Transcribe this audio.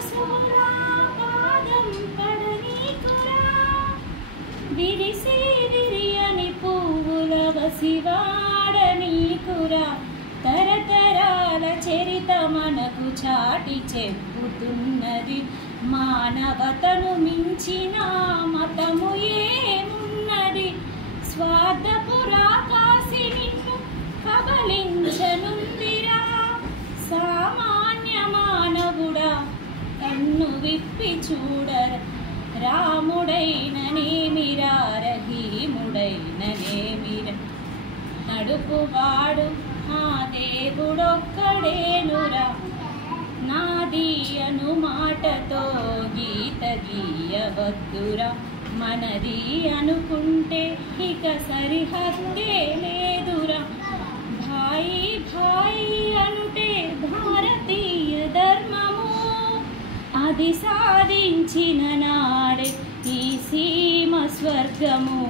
పశువులా పాదం పడనీకురా విరిసి విరియని పువ్వుల వసివాడనీకురా తరతరాల చరిత మనకు చాటి చెప్పుతున్నది మానవతను మించిన మతము ఏమున్నది స్వార్థపురాకాశి నిన్ను కబలించనుందిరా సామాన్య మానవుడా కన్ను విప్పి చూడర రాముడైననేమిరా రహీముడైననేమిరా నడుపువాడు ఆ దేవుడొక్కడేనురా నాది అను మాటతో గీత గీయవద్దురా మనది అనుకుంటే ఇక సరిహద్దే లేదురా భాయి భాయి అనుటే భారతీయ ధర్మము అది సాధించిన నాడే ఈ సీమ స్వర్గము